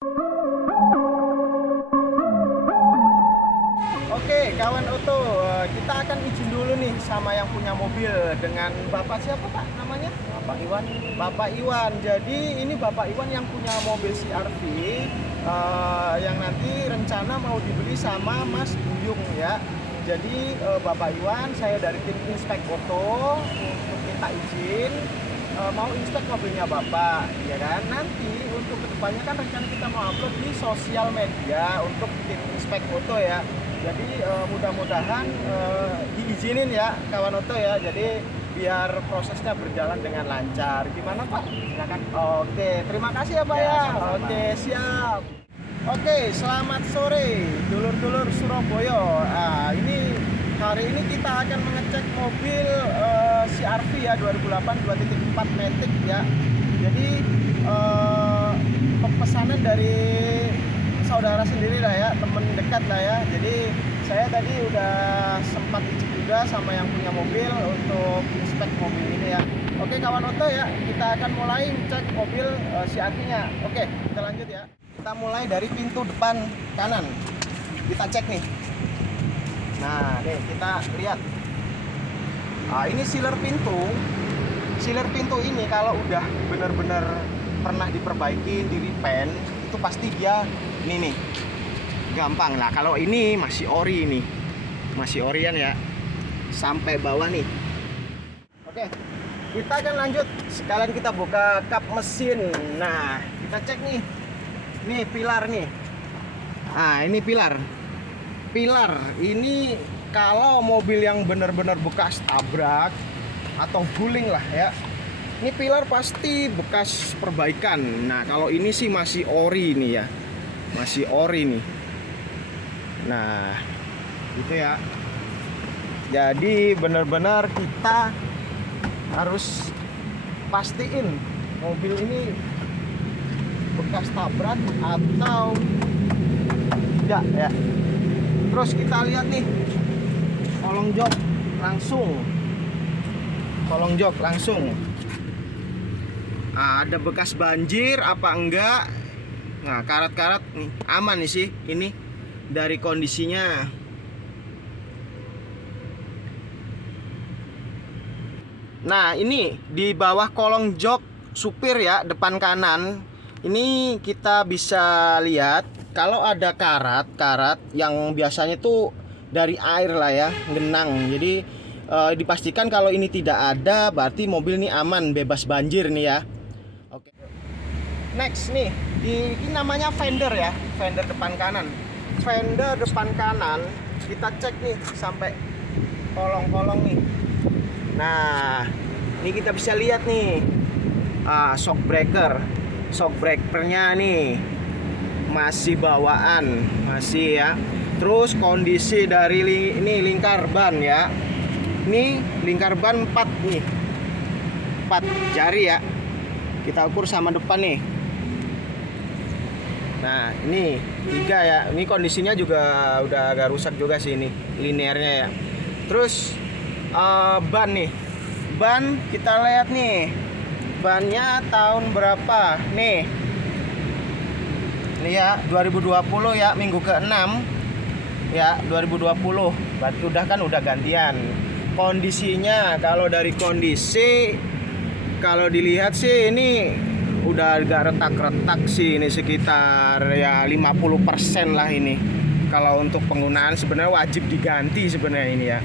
Oke, kawan Oto, kita akan izin dulu nih sama yang punya mobil dengan Bapak siapa Pak namanya? Bapak Iwan. Bapak Iwan. Jadi ini Bapak Iwan yang punya mobil CR-V yang nanti rencana mau dibeli sama Mas Buyung ya. Jadi Bapak Iwan, saya dari tim Inspek Oto untuk minta izin mau inspek mobilnya Bapak, ya kan? Nanti untuk kedepannya kan rencana kita mau upload di sosial media untuk tim Inspek Oto ya. Jadi mudah-mudahan diizinin ya kawan Oto ya. Jadi biar prosesnya berjalan dengan lancar. Gimana Pak? Silakan. Oke, terima kasih ya Pak Ya, ya. sama-sama. Oke, siap. Oke, selamat sore dulur-dulur Surabaya. Ini hari ini kita akan mengecek mobil CR-V ya 2008 2.4 Matic ya. Jadi pesanan dari saudara sendiri lah ya, temen dekat lah ya. Jadi saya tadi udah sempat izin juga sama yang punya mobil untuk inspek mobil ini ya. Oke kawan Oto ya, kita akan mulai cek mobil CR-V-nya. Oke, kita lanjut ya. Kita mulai dari pintu depan kanan. Kita cek nih. Nah, nih kita lihat. Ini sealer pintu. Sealer pintu ini kalau udah benar-benar pernah diperbaiki, di repaint, itu pasti dia ini nih gampang lah. Kalau ini masih ori nih, masih orian ya, sampai bawah nih. Oke, kita akan lanjut. Sekalian kita buka kap mesin. Nah, kita cek nih pilar nih. Nah, ini pilar ini kalau mobil yang benar-benar bekas tabrak atau guling lah ya, ini pilar pasti bekas perbaikan. Nah, kalau ini sih masih ori nih ya, masih ori nih. Nah, itu ya. Jadi benar-benar kita harus pastiin mobil ini bekas tabrak atau tidak ya. Terus kita lihat nih kolong jok langsung. Ada bekas banjir apa enggak? Nah, karat-karat nih aman nih sih ini dari kondisinya. Nah, ini di bawah kolong jok supir ya, depan kanan. Ini kita bisa lihat kalau ada karat-karat yang biasanya tuh dari air lah ya, genang. Jadi dipastikan kalau ini tidak ada, berarti mobil ini aman, bebas banjir nih ya. Oke. Next nih, ini namanya fender ya, fender depan kanan. Fender depan kanan kita cek nih sampai kolong-kolong nih. Nah, ini kita bisa lihat nih, shock breakernya nih masih bawaan, masih ya. Terus kondisi dari ini lingkar ban ya, ini lingkar ban 4 nih, 4 jari ya. Kita ukur sama depan nih. Nah, ini 3 ya. Ini kondisinya juga udah agak rusak juga sih ini linearnya ya. Terus ban nih, ban kita lihat nih, bannya tahun berapa nih? Ini ya 2020 ya, minggu ke-6 ya 2020. Berarti udah gantian. Kondisinya kalau dari kondisi, kalau dilihat sih ini udah agak retak-retak sih, ini sekitar ya 50% lah ini. Kalau untuk penggunaan sebenarnya wajib diganti sebenarnya ini ya.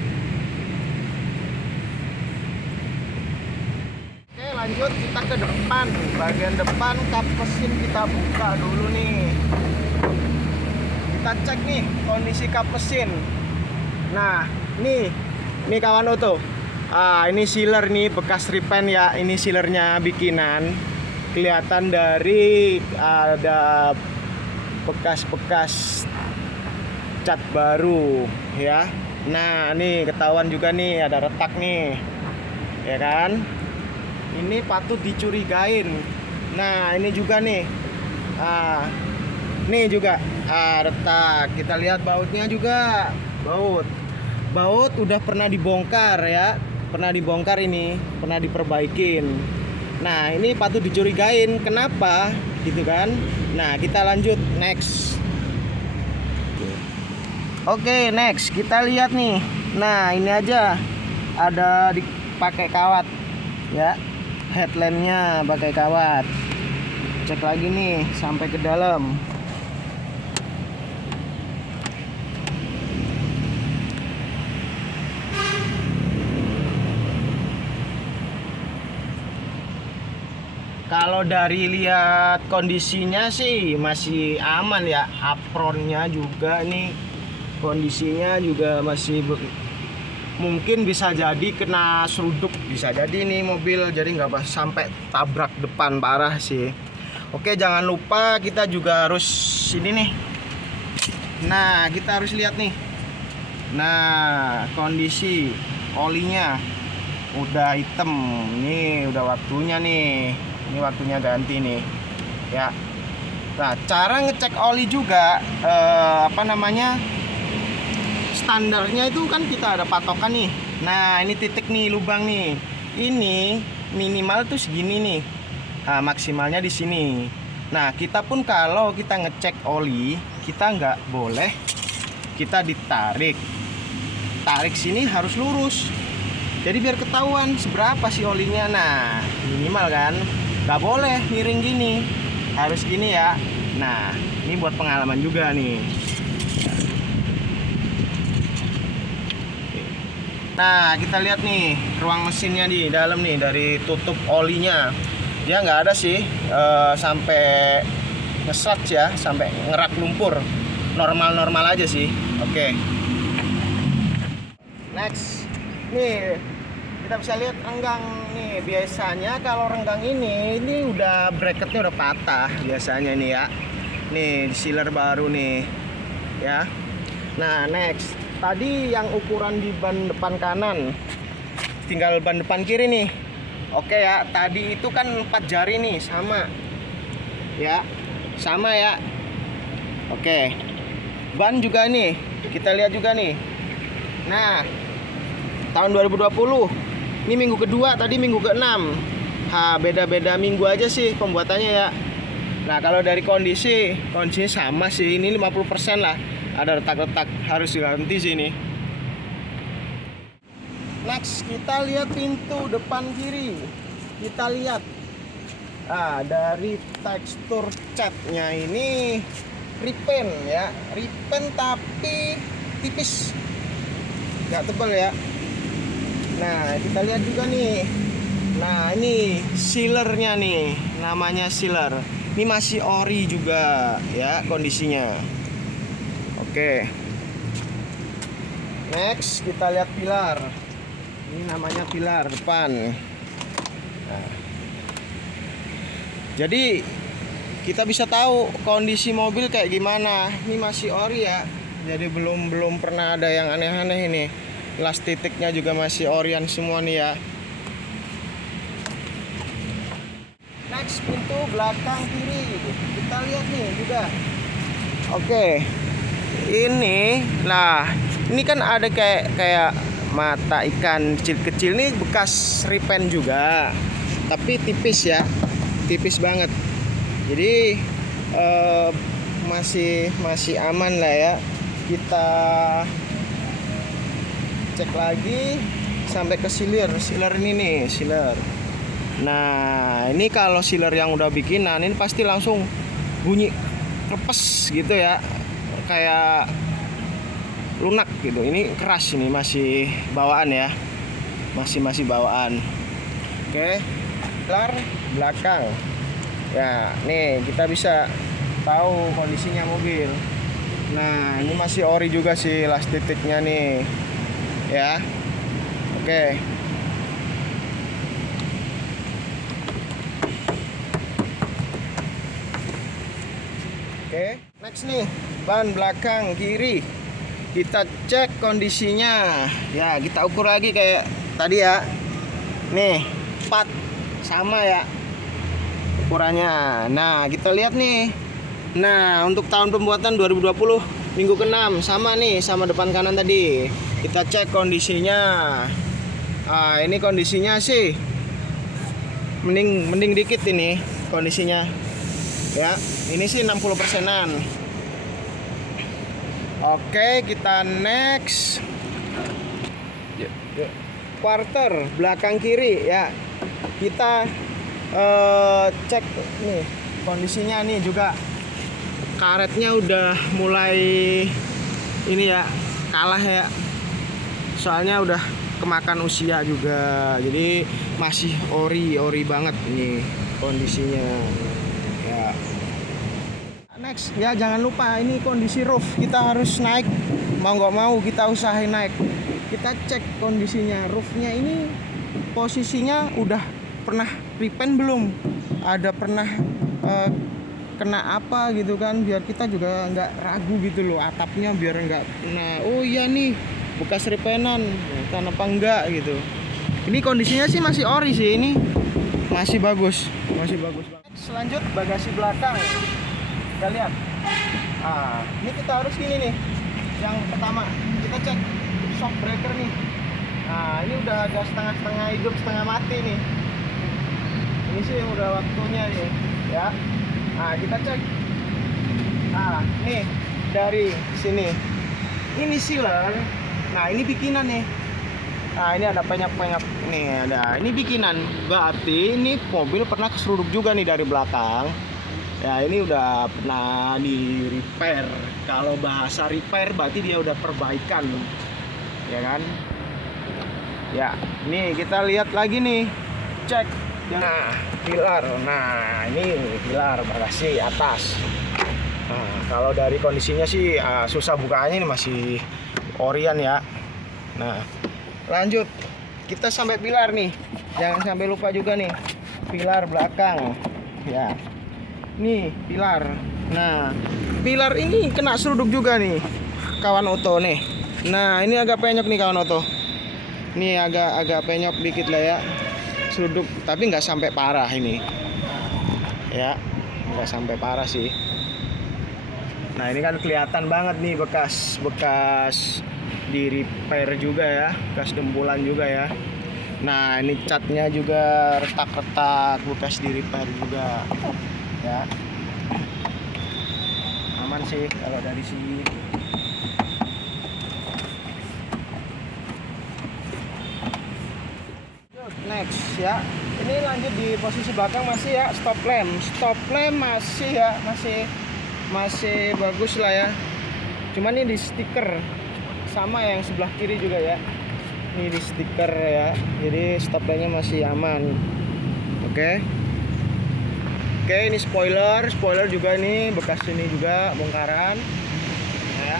Oke, lanjut kita ke depan. Bagian depan kap mesin kita buka dulu nih. Kita cek nih kondisi kap mesin. Nah, nih kawan Oto. Ini sealer nih bekas repaint ya. Ini sealernya bikinan. Kelihatan dari ada bekas-bekas cat baru ya. Nah, nih ketahuan juga nih ada retak nih. Ya kan? Ini patut dicurigain. Nah, ini juga nih. Nih juga retak. Kita lihat bautnya juga. Baut udah pernah dibongkar ya. Pernah dibongkar ini, pernah diperbaikin. Nah, ini patut dicurigain. Kenapa? gitu kan. Nah, kita lanjut next. Oke, next kita lihat nih. Nah, ini aja ada dipakai kawat ya. Headlampnya pakai kawat. Cek lagi nih sampai ke dalam. Kalau dari lihat kondisinya sih masih aman ya. Apronnya juga nih kondisinya juga masih mungkin bisa jadi kena seruduk, bisa jadi nih mobil, jadi nggak sampai tabrak depan parah sih. Oke, jangan lupa kita juga harus ini nih. Nah, kita harus lihat nih. Nah, kondisi olinya udah hitam. Ini udah waktunya nih. Ini waktunya ganti nih. Ya. Nah, cara ngecek oli juga standarnya itu kan kita ada patokan nih. Nah, ini titik nih, lubang nih. Ini minimal tuh segini nih. Nah, maksimalnya di sini. Nah, kita pun kalau kita ngecek oli, kita nggak boleh kita ditarik. Tarik sini harus lurus. Jadi biar ketahuan seberapa sih olinya. Nah, minimal kan. Nggak boleh miring gini. Harus gini ya. Nah, ini buat pengalaman juga nih. Nah, kita lihat nih ruang mesinnya di dalam nih, dari tutup olinya. Dia nggak ada sih sampai ngesat ya, sampai ngerak lumpur. Normal-normal aja sih. Oke. Next. Nih, kita bisa lihat renggang nih. Biasanya kalau renggang ini udah bracketnya udah patah biasanya nih ya. Nih, sealer baru nih. Ya. Nah, next. Tadi yang ukuran di ban depan kanan, tinggal ban depan kiri nih. Oke ya, tadi itu kan 4 jari nih, sama ya, sama ya. Oke, ban juga nih, kita lihat juga nih. Nah, tahun 2020, ini minggu kedua, tadi minggu ke-6. Beda-beda minggu aja sih pembuatannya ya. Nah, kalau dari kondisinya sama sih, ini 50% lah. Ada retak-retak, harus diganti sini. Next, kita lihat pintu depan kiri. Kita lihat dari tekstur catnya ini repaint ya, repaint tapi tipis, nggak tebal ya. Nah, kita lihat juga nih. Nah, ini sealernya nih, namanya sealer. Ini masih ori juga ya kondisinya. Oke. Next, kita lihat pilar. Ini namanya pilar depan. Nah. Jadi kita bisa tahu kondisi mobil kayak gimana. Ini masih ori ya. Jadi belum pernah ada yang aneh-aneh ini. Las titiknya juga masih orian semua nih ya. Next, pintu belakang kiri. Kita lihat nih juga. Oke. Ini kan ada kayak mata ikan kecil-kecil nih, bekas repaint juga, tapi tipis ya, tipis banget. Jadi masih aman lah ya. Kita cek lagi sampai ke sealer ini nih, sealer. Nah, ini kalau sealer yang udah bikinan ini pasti langsung bunyi klepes gitu ya, kayak lunak gitu. Ini keras, ini masih bawaan ya, masih bawaan. Oke, pilar belakang ya. Nih kita bisa tahu kondisinya mobil. Nah, ini masih ori juga sih las titiknya nih ya. Oke. Oke, next nih, ban belakang kiri. Kita cek kondisinya. Ya, kita ukur lagi kayak tadi ya. Nih, 4 sama ya ukurannya. Nah, kita lihat nih. Nah, untuk tahun pembuatan 2020 minggu ke-6 sama nih, sama depan kanan tadi. Kita cek kondisinya. Ini kondisinya sih mending dikit ini kondisinya. Ya, ini sih 60 persenan. Oke, kita next. Quarter belakang kiri ya. Kita cek nih kondisinya nih juga. Karetnya udah mulai ini ya, kalah ya. Soalnya udah kemakan usia juga. Jadi masih ori banget nih kondisinya. Ya. Next ya, jangan lupa ini kondisi roof, kita harus naik, mau nggak mau kita usahain naik. Kita cek kondisinya roofnya ini, posisinya udah pernah repaint belum, ada pernah kena apa gitu kan, biar kita juga nggak ragu gitu loh, atapnya biar nggak kena, oh iya nih bekas repaintan kan apa enggak gitu. Ini kondisinya sih masih ori sih, ini masih bagus banget. Selanjut bagasi belakang, kita lihat. Ini kita harus gini nih. Yang pertama kita cek shock breaker nih. Ini udah agak setengah hidup setengah mati nih. Ini sih udah waktunya nih ya. Kita cek. Nih dari sini. Ini sealer. Nah ini bikinan nih. Ini ada penyok-penyok nih, ada. Ini bikinan. Berarti ini mobil pernah keseruduk juga nih dari belakang. Ya ini udah pernah di repair. Kalau bahasa repair berarti dia udah perbaikan, ya kan? Ya, ini kita lihat lagi nih, cek. Pilar. Nah ini pilar bagasi atas. Kalau dari kondisinya sih susah bukaannya, ini masih orian ya. Nah lanjut, kita sampai pilar nih, jangan sampai lupa juga nih pilar belakang ya. Nih pilar. Nah pilar ini kena seruduk juga nih kawan Oto nih. Nah ini agak penyok nih kawan Oto. Ini agak penyok dikit lah ya, seruduk, tapi nggak sampai parah ini ya, nggak sampai parah sih. Nah ini kan kelihatan banget nih bekas di repair juga ya, bekas dempulan juga ya. Nah ini catnya juga retak-retak, bekas di repair juga ya. Aman sih kalau dari sini. Next ya, ini lanjut di posisi belakang masih ya, stop lamp masih ya, masih bagus lah ya. Cuman ini di stiker sama yang sebelah kiri juga ya, ini di stiker ya, jadi stop lampnya masih aman. Oke, ini spoiler juga ini bekas ini juga bongkaran ya,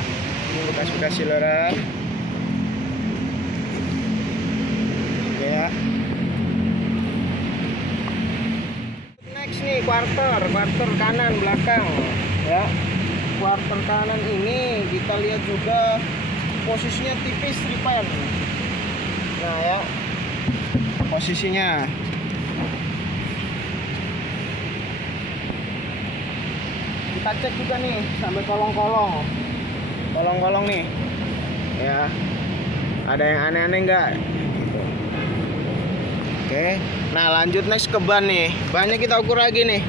ini bekas sealeran ya. Next nih quarter kanan belakang ya. Quarter kanan ini kita lihat juga posisinya tipis repair. Nah ya, posisinya kita cek juga nih sampai kolong-kolong nih ya, ada yang aneh-aneh enggak gitu. Oke, nah lanjut next ke ban nih. Bannya kita ukur lagi nih,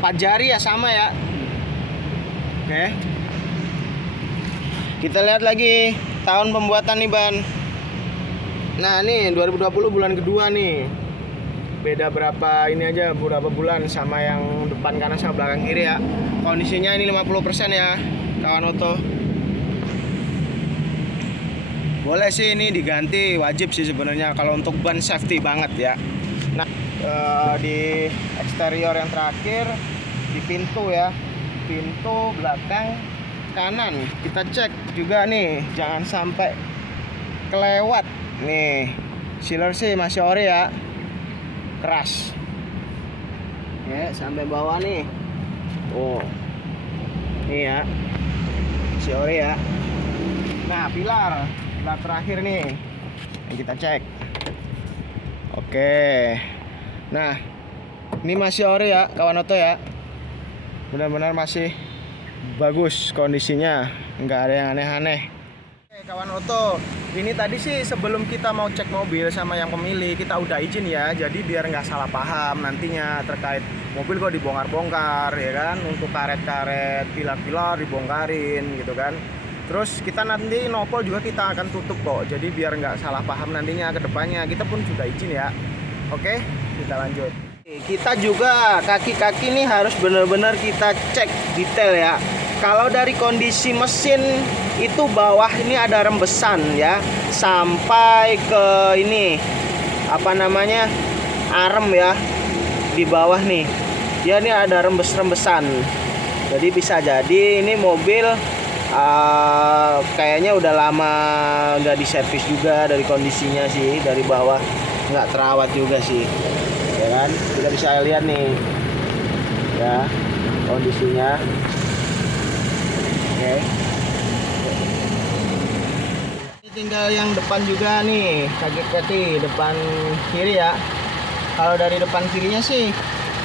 4 jari ya sama ya. Oke, kita lihat lagi tahun pembuatan nih ban. Nah nih 2020 bulan kedua nih, beda berapa ini aja, beberapa bulan sama yang depan kanan sama belakang kiri ya. Kondisinya ini 50% ya kawan Oto. Boleh sih ini diganti, wajib sih sebenarnya kalau untuk ban, safety banget ya. Nah di eksterior yang terakhir, di pintu ya, pintu belakang kanan kita cek juga nih, jangan sampai kelewat nih. Sealer sih masih ori ya, keras ya, sampai bawah nih. Oh ini ya, masih ori ya. Nah pilar terakhir nih yang kita cek. Oke, nah ini masih ori ya kawan Oto ya, benar-benar masih bagus kondisinya, nggak ada yang aneh-aneh. Kawan Oto, ini tadi sih sebelum kita mau cek mobil sama yang pemilik, kita udah izin ya. Jadi biar nggak salah paham nantinya terkait mobil kok dibongkar-bongkar ya kan. Untuk karet-karet, pilar-pilar dibongkarin gitu kan. Terus kita nanti nopol juga kita akan tutup kok. Jadi biar nggak salah paham nantinya ke depannya. Kita pun juga izin ya. Oke, kita lanjut. Kita juga kaki-kaki nih harus benar-benar kita cek detail ya. Kalau dari kondisi mesin itu bawah ini ada rembesan ya, sampai ke ini apa namanya arem ya di bawah nih. Ya ini ada rembes-rembesan. Jadi bisa jadi ini mobil kayaknya udah lama nggak diservis juga dari kondisinya sih, dari bawah nggak terawat juga sih. Ya kan? Kita bisa lihat nih ya kondisinya. Oke. Tinggal yang depan juga nih, kaki depan kiri ya. Kalau dari depan kirinya sih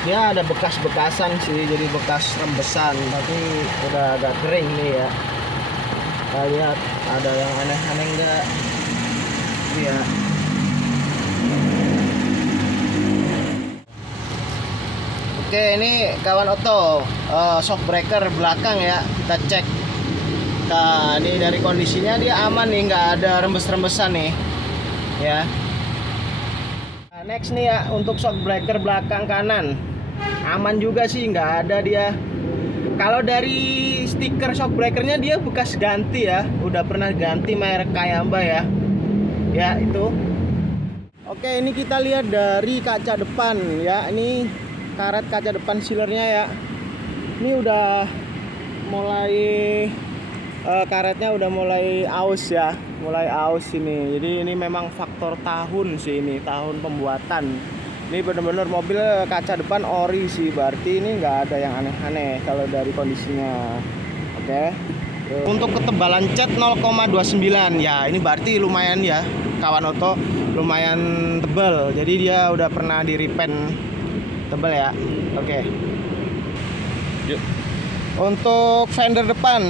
dia ada bekas-bekasan sih, jadi bekas rembesan, tapi udah agak kering nih ya. Kita lihat ada yang aneh-aneh enggak? Iya. Oke, ini kawan Oto, shock breaker belakang ya, kita cek. Nah, ini dari kondisinya dia aman nih, nggak ada rembes-rembesan nih ya. Nah, next nih ya, untuk shock breaker belakang kanan aman juga sih, nggak ada dia. Kalau dari stiker shock breakernya dia bekas ganti ya, udah pernah ganti merek Kayamba ya. Ya itu. Oke, ini kita lihat dari kaca depan ya. Ini karet kaca depan sealernya ya. Ini udah mulai karetnya udah mulai aus ya, mulai aus ini. Jadi ini memang faktor tahun sih, ini tahun pembuatan. Ini bener-bener mobil kaca depan ori sih, berarti ini nggak ada yang aneh-aneh kalau dari kondisinya. Oke. Untuk ketebalan cat 0,29 ya, ini berarti lumayan ya kawan Oto, lumayan tebal. Jadi dia udah pernah di repaint tebal ya. Oke. Yuk. Untuk fender depan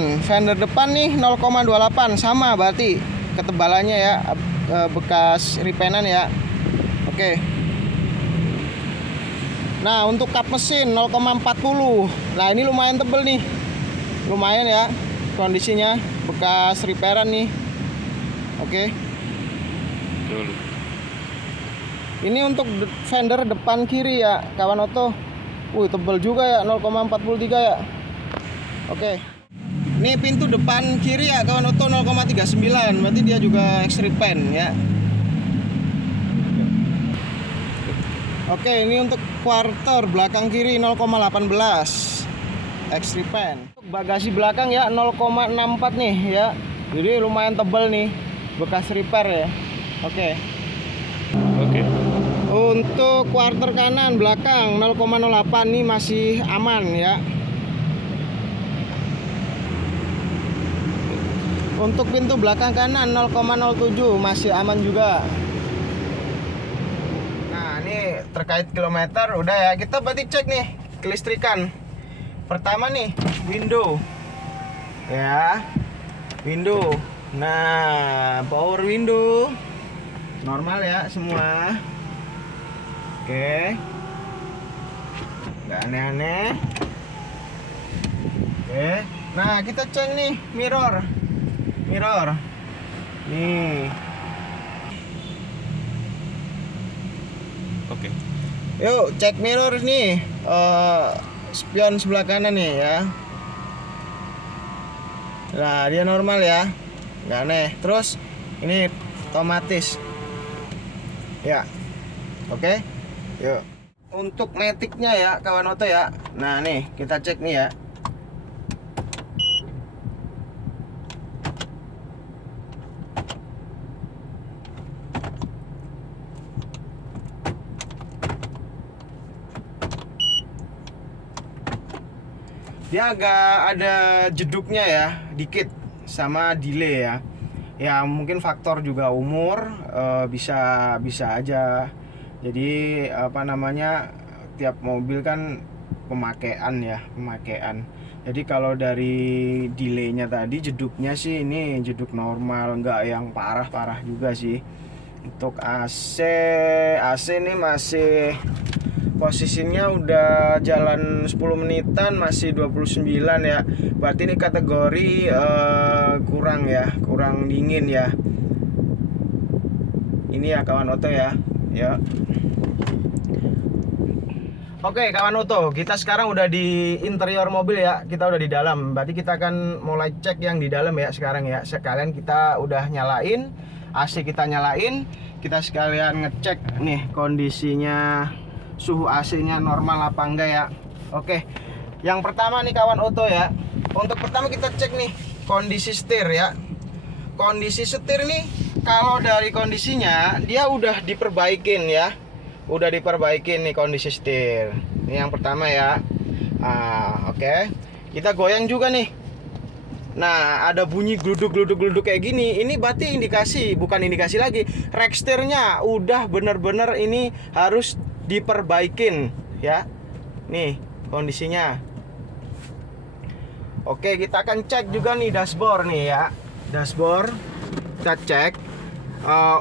nih 0,28 sama berarti ketebalannya ya, bekas repaintan ya. Oke. Nah, untuk kap mesin 0,40. Nah, ini lumayan tebel nih. Lumayan ya kondisinya, bekas repairan nih. Oke. Ini untuk fender depan kiri ya kawan Oto. Tebel juga ya, 0,43 ya. Oke. Ini pintu depan kiri ya kawan Oto 0,39, berarti dia juga X-Repaint ya. Oke, ini untuk quarter belakang kiri 0,18 X-Repaint. Untuk bagasi belakang ya 0,64 nih ya. Jadi lumayan tebal nih, bekas repair ya. Oke. Oke. Untuk quarter kanan belakang 0,08 nih masih aman ya. Untuk pintu belakang kanan 0,07 masih aman juga. Nah, ini terkait kilometer udah ya. Kita berarti cek nih kelistrikan. Pertama nih window. Ya. Window. Nah, power window normal ya semua. Oke. Nggak aneh-aneh. Oke. Nah, kita cek nih mirror. Nih. Oke. Yuk cek mirror nih, spion sebelah kanan nih ya. Nah, dia normal ya, nggak aneh. Terus ini otomatis ya. Oke. Yuk. Untuk maticnya ya kawan Oto ya. Nah nih kita cek nih ya. Dia agak ada jeduknya ya, dikit sama delay ya. Ya mungkin faktor juga umur, bisa aja. Jadi apa namanya, tiap mobil kan pemakaian ya, pemakaian. Jadi kalau dari delaynya tadi, jeduknya sih ini jeduk normal, nggak yang parah-parah juga sih. Untuk AC ini masih posisinya udah jalan 10 menitan, masih 29 ya. Berarti ini kategori kurang ya, kurang dingin ya. Ini ya kawan Oto ya. Ya. Oke kawan Oto, kita sekarang udah di interior mobil ya. Kita udah di dalam. Berarti kita akan mulai cek yang di dalam ya sekarang ya. Sekalian kita udah nyalain AC, kita nyalain. Kita sekalian ngecek nih kondisinya, suhu AC-nya normal apa enggak ya. Oke. Yang pertama nih kawan Oto ya. Untuk pertama kita cek nih kondisi setir ya. Kondisi setir nih, kalau dari kondisinya dia udah diperbaikin ya. Udah diperbaikin nih kondisi setir. Ini yang pertama ya. Oke. Kita goyang juga nih. Nah, ada bunyi gluduk kayak gini. Ini berarti indikasi, bukan indikasi lagi. Rack setirnya udah bener-bener ini harus diperbaikin ya. Nih kondisinya. Oke, kita akan cek juga nih dashboard nih ya. Dashboard kita cek.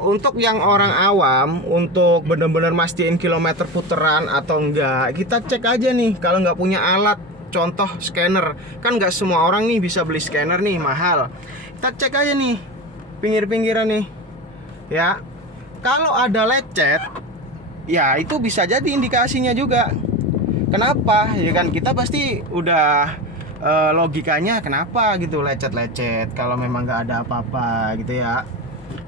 Untuk yang orang awam, untuk bener-bener mastiin kilometer puteran atau enggak, kita cek aja nih. Kalau nggak punya alat, contoh scanner, kan nggak semua orang nih bisa beli scanner nih, mahal. Kita cek aja nih pinggir-pinggiran nih ya. Kalau ada lecet, ya itu bisa jadi indikasinya juga. Kenapa? Ya kan kita pasti udah logikanya kenapa gitu lecet-lecet kalau memang nggak ada apa-apa gitu ya.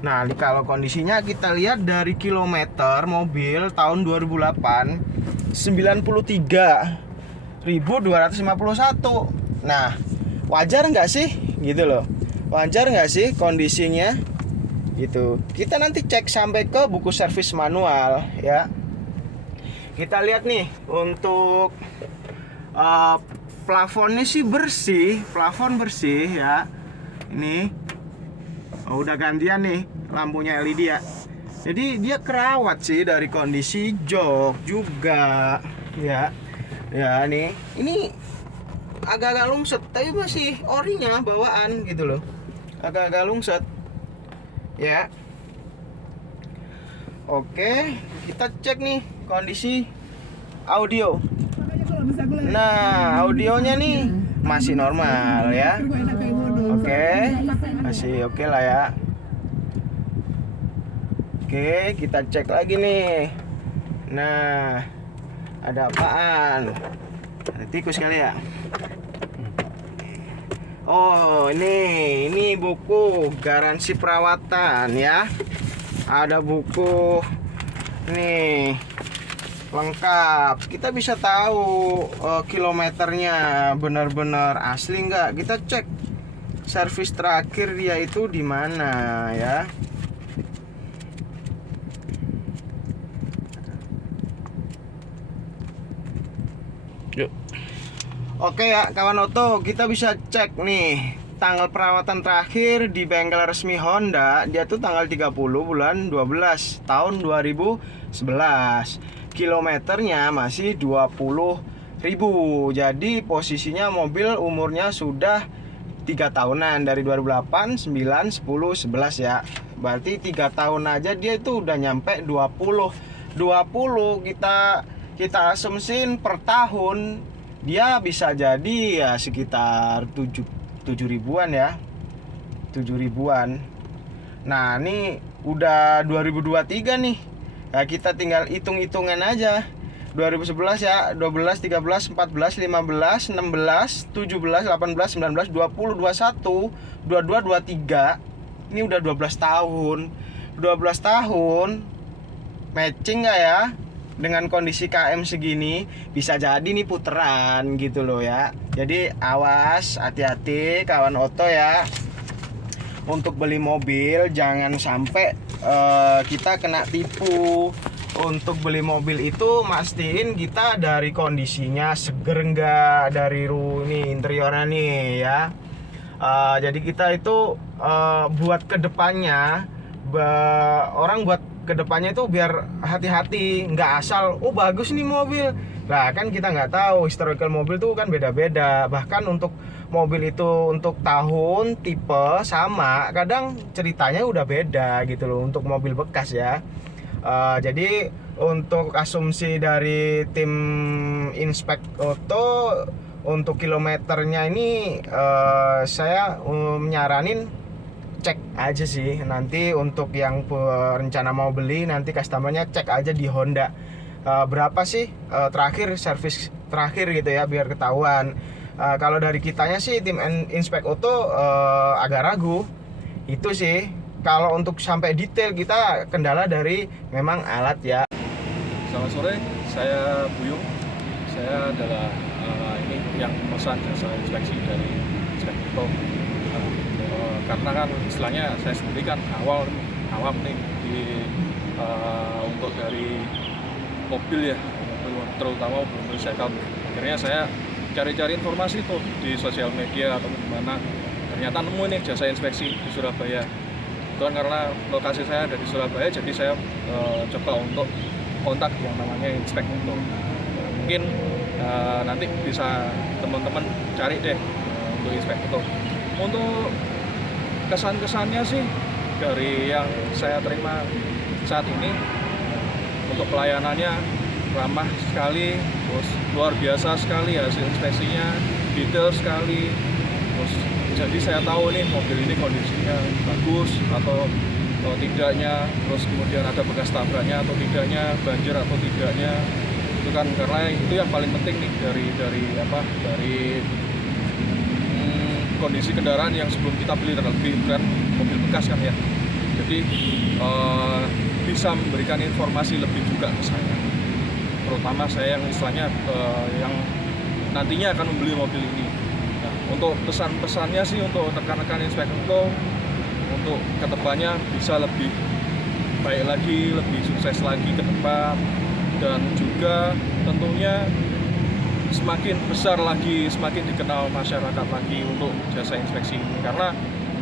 Nah, kalau kondisinya kita lihat dari kilometer mobil tahun 2008 93.251. Nah, wajar nggak sih gitu loh? Wajar nggak sih kondisinya gitu? Kita nanti cek sampai ke buku servis manual ya. Kita lihat nih untuk plafonnya sih bersih, plafon bersih ya. Ini udah gantian nih lampunya LED ya. Jadi dia kerawat sih dari kondisi jok juga ya. Ya nih, ini agak-agak lungset tapi masih orinya bawaan gitu loh. Agak-agak lungset ya. Oke, kita cek nih kondisi audio. Nah, audionya nih masih normal ya. Oke, masih oke lah ya. Oke, kita cek lagi nih. Nah, ada apaan? Ada tikus kali ya. Oh, ini buku garansi perawatan ya. Ada buku nih lengkap. Kita bisa tahu kilometernya benar-benar asli nggak. Kita cek servis terakhir dia itu di mana ya. Yuk. Oke ya kawan Oto, kita bisa cek nih tanggal perawatan terakhir di bengkel resmi Honda. Dia tuh tanggal 30 bulan 12 tahun 2011. Kilometernya masih 20.000. Jadi posisinya mobil umurnya sudah 3 tahunan dari 2008, 9, 10, 11 ya. Berarti 3 tahun aja dia itu udah nyampe 20 kita asumsiin per tahun dia bisa jadi ya sekitar 7 ribuan ya. 7 ribuan. Nah, ini udah 2023 nih. Ya, kita tinggal hitung-hitungan aja. 2011 ya, 12, 13, 14, 15, 16, 17, 18, 19, 20, 21, 22, 23. Ini udah 12 tahun. 12 tahun matching nggak ya? Dengan kondisi KM segini bisa jadi nih puteran gitu loh ya. Jadi awas, hati-hati kawan Oto ya. Untuk beli mobil jangan sampai kita kena tipu. Untuk beli mobil itu mastiin kita dari kondisinya seger enggak, dari ini interiornya nih ya. Jadi kita itu buat kedepannya orang buat kedepannya itu biar hati-hati, nggak asal oh bagus nih mobil Nah kan kita nggak tahu historical mobil tuh kan beda-beda. Bahkan untuk mobil itu untuk tahun, tipe sama, kadang ceritanya udah beda gitu loh untuk mobil bekas ya. Jadi untuk asumsi dari tim Inspek Auto untuk kilometernya ini saya nyaranin cek aja sih. Nanti untuk yang rencana mau beli, nanti customernya cek aja di Honda berapa sih terakhir servis terakhir gitu ya, biar ketahuan. Kalau dari kitanya sih tim Inspek Auto agak ragu itu sih. Kalau untuk sampai detail kita kendala dari memang alat ya. Selamat sore, saya Buyung. Saya adalah ini yang memesan jasa inspeksi dari Inspek Auto. Karena kan istilahnya saya sendiri kan awam nih di untuk dari mobil ya, terutama mobil second. Akhirnya saya cari-cari informasi tuh di sosial media atau gimana. Ternyata nemu nih jasa inspeksi di Surabaya. Kebetulan karena lokasi saya ada di Surabaya, jadi saya coba untuk kontak yang namanya Inspek Auto. Mungkin nanti bisa teman-teman cari deh untuk Inspek Auto. Untuk kesan-kesannya sih dari yang saya terima saat ini, untuk pelayanannya ramah sekali, terus luar biasa sekali hasil inspeksinya, detail sekali. Terus jadi saya tahu nih mobil ini kondisinya bagus atau tidaknya, terus kemudian ada bekas tabraknya atau tidaknya, banjir atau tidaknya. Itu kan karena itu yang paling penting nih dari kondisi kendaraan yang sebelum kita beli, terlebih kan mobil bekas kan ya. Jadi bisa memberikan informasi lebih juga ke saya, terutama saya yang istilahnya yang nantinya akan membeli mobil ini. Nah, untuk pesan-pesannya sih untuk rekan-rekan Inspek Auto, untuk kedepannya bisa lebih baik lagi, lebih sukses lagi ke depan, dan juga tentunya semakin besar lagi, semakin dikenal masyarakat lagi untuk jasa inspeksi ini. Karena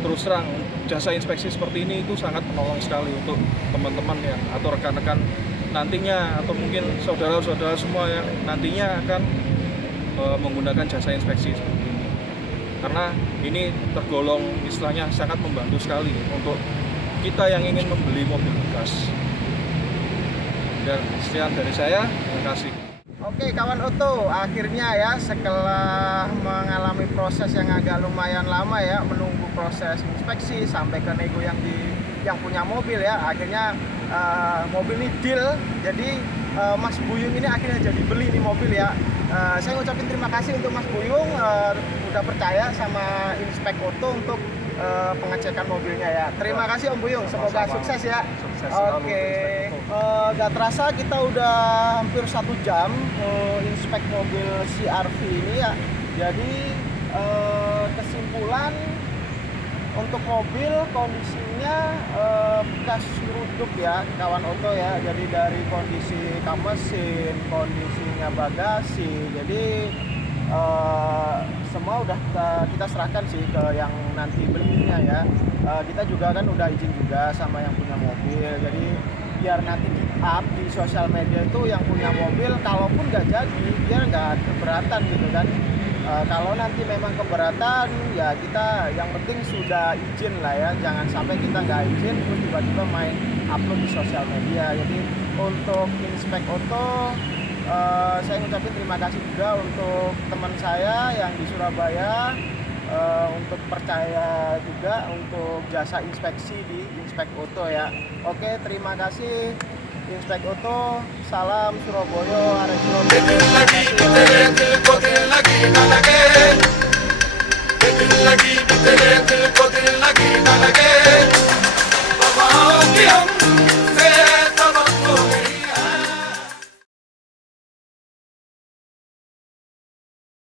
terus terang jasa inspeksi seperti ini itu sangat menolong sekali untuk teman-teman ya, atau rekan-rekan nantinya, atau mungkin saudara-saudara semua yang nantinya akan menggunakan jasa inspeksi seperti ini. Karena ini tergolong istilahnya sangat membantu sekali untuk kita yang ingin membeli mobil bekas. Dan sekian dari saya, terima kasih. Oke kawan Auto, akhirnya ya setelah mengalami proses yang agak lumayan lama ya, menunggu proses inspeksi sampai ke nego yang punya mobil ya, akhirnya mobil ini deal. Jadi Mas Buyung ini akhirnya jadi beli ini mobil ya. Saya ngucapin terima kasih untuk Mas Buyung udah percaya sama Inspek Auto untuk pengecekan mobilnya ya. Terima kasih Om Buyung, semoga sukses ya. Oke, gak terasa kita udah hampir 1 jam inspek mobil CR-V ini ya. Jadi kesimpulan untuk mobil kondisinya bekas nyeruduk ya kawan Auto ya. Jadi dari kondisi kap mesin, kondisinya bagasi, jadi semua udah kita serahkan sih ke yang nanti belinya ya. Kita juga kan udah izin juga sama yang punya mobil, jadi biar nanti di up di sosial media itu yang punya mobil, kalaupun nggak jadi biar nggak keberatan gitu kan. Kalau nanti memang keberatan ya kita yang penting sudah izin lah ya, jangan sampai kita nggak izin terus tiba-tiba main upload di sosial media. Jadi untuk Inspek Auto saya ngucapin terima kasih juga untuk teman saya yang di Surabaya untuk percaya juga untuk jasa inspeksi di Inspek Auto ya. Oke, terima kasih Inspek Auto. Salam Surabaya, arek Surabaya.